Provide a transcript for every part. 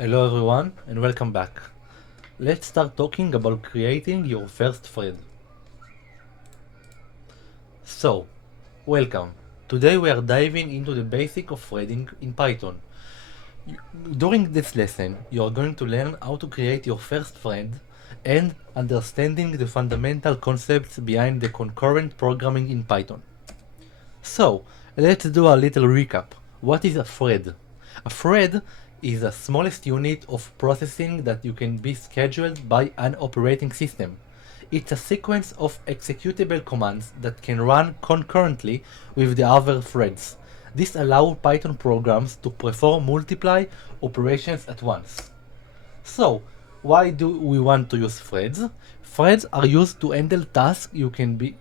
Hello everyone and welcome back. Let's start talking about creating your first thread. So, welcome. Today we are diving into the basic of threading in Python. During this lesson, you are going to learn how to create your first thread and understanding the fundamental concepts behind the concurrent programming in Python. So, let's do a little recap. What is a thread? A thread is the smallest unit of processing that you can be scheduled by an operating system. It's a sequence of executable commands that can run concurrently with the other threads. This allows Python programs to perform multiple operations at once. So, why do we want to use threads? Threads are used to handle tasks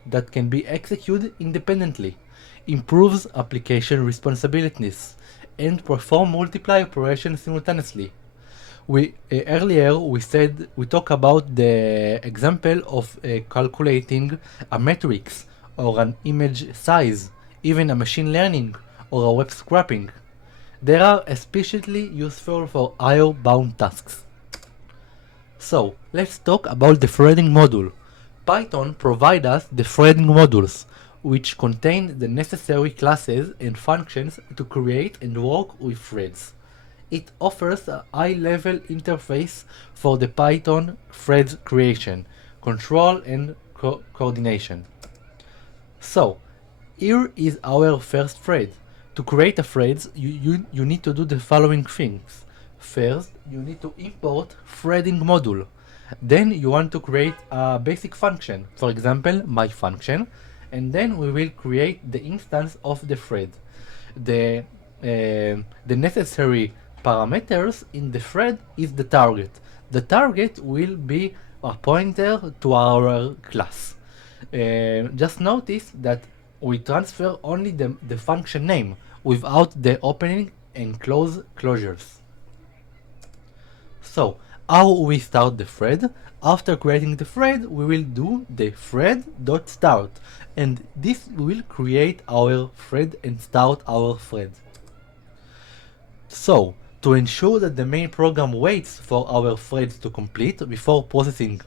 that can be executed independently, improves application responsibilities, and perform multiple operations simultaneously. Earlier we talked about the example of calculating a matrix or an image size, even a machine learning or a web scraping. They are especially useful for IO bound tasks. So, let's talk about the threading module. Python provides us the threading modules, which contain the necessary classes and functions to create and work with threads. It offers a high-level interface for the Python threads creation, control and coordination. So, here is our first thread. To create a thread, you need to do the following things. First, you need to import threading module. Then you want to create a basic function, for example, my function, and then we will create the instance of the thread. The necessary parameters in the thread is the target. The target will be a pointer to our class. Just notice that we transfer only the function name without the opening and closures. So, how we start the thread? After creating the thread, we will do the thread.start, and this will create our thread and start our thread. So, to ensure that the main program waits for our threads to complete before processing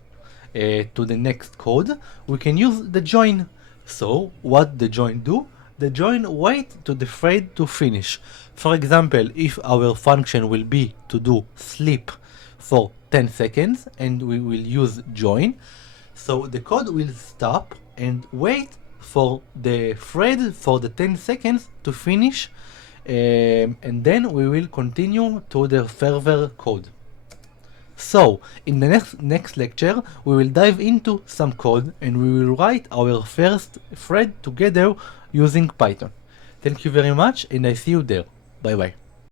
to the next code, we can use the join. So, what the join do? The join wait to the thread to finish. For example, if our function will be to do sleep for 10 seconds and we will use join, so the code will stop and wait for the thread for the 10 seconds to finish, and then we will continue to the further code. So, in the next lecture, we will dive into some code and we will write our first thread together using Python. Thank you very much and I see you there. Bye bye.